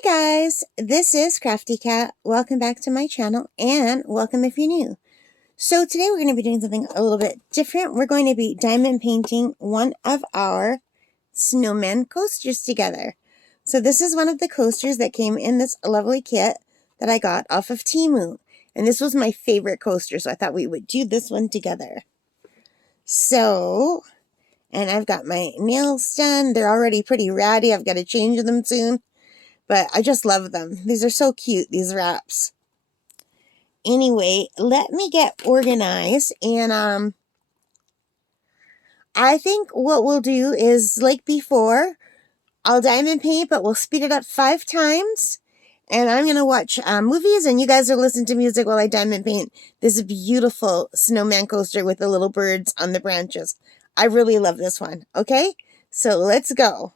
Hi guys, this is Crafty Cat. Welcome back to my channel and welcome if you're new. So today we're going to be doing something a little bit different. We're going to be diamond painting one of our snowman coasters together. So this is one of the coasters that came in this lovely kit that I got off of Temu. And this was my favorite coaster, so I thought we would do this one together. So, and I've got my nails done. They're already pretty ratty. I've got to change them soon. But I just love them. These are so cute, these wraps. Anyway, let me get organized. And I think what we'll do is, like before, I'll diamond paint, but we'll speed it up 5 times. And I'm going to watch movies, and you guys will listen to music while I diamond paint this beautiful snowman coaster with the little birds on the branches. I really love this one, okay? So let's go.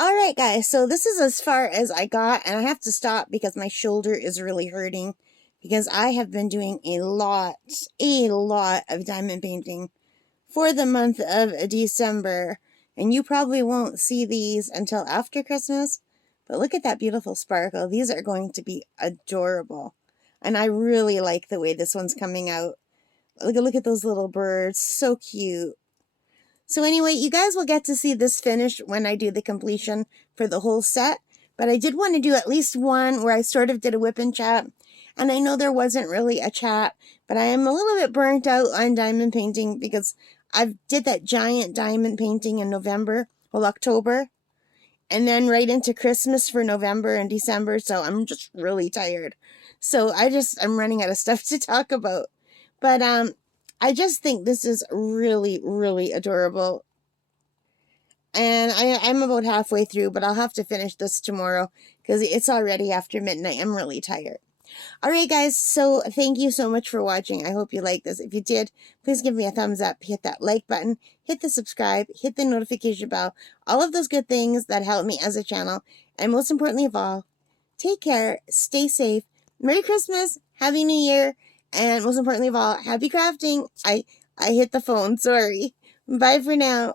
All right, guys, so this is as far as I got, and I have to stop because my shoulder is really hurting because I have been doing a lot of diamond painting for the month of December, and you probably won't see these until after Christmas, but look at that beautiful sparkle. These are going to be adorable, and I really like the way this one's coming out. Look at those little birds, so cute. So anyway, you guys will get to see this finished when I do the completion for the whole set. But I did want to do at least one where I sort of did a WIP and chat. And I know there wasn't really a chat, but I am a little bit burnt out on diamond painting because I did that giant diamond painting in October. And then right into Christmas for November and December. So I'm just really tired. So I'm running out of stuff to talk about. But I just think this is really, really adorable. And I'm about halfway through, but I'll have to finish this tomorrow because it's already after midnight. I'm really tired. All right, guys, so thank you so much for watching. I hope you liked this. If you did, please give me a thumbs up, hit that like button, hit the subscribe, hit the notification bell, all of those good things that help me as a channel. And most importantly of all, take care, stay safe, Merry Christmas, Happy New Year, and most importantly of all, happy crafting. I hit the phone, sorry. Bye for now.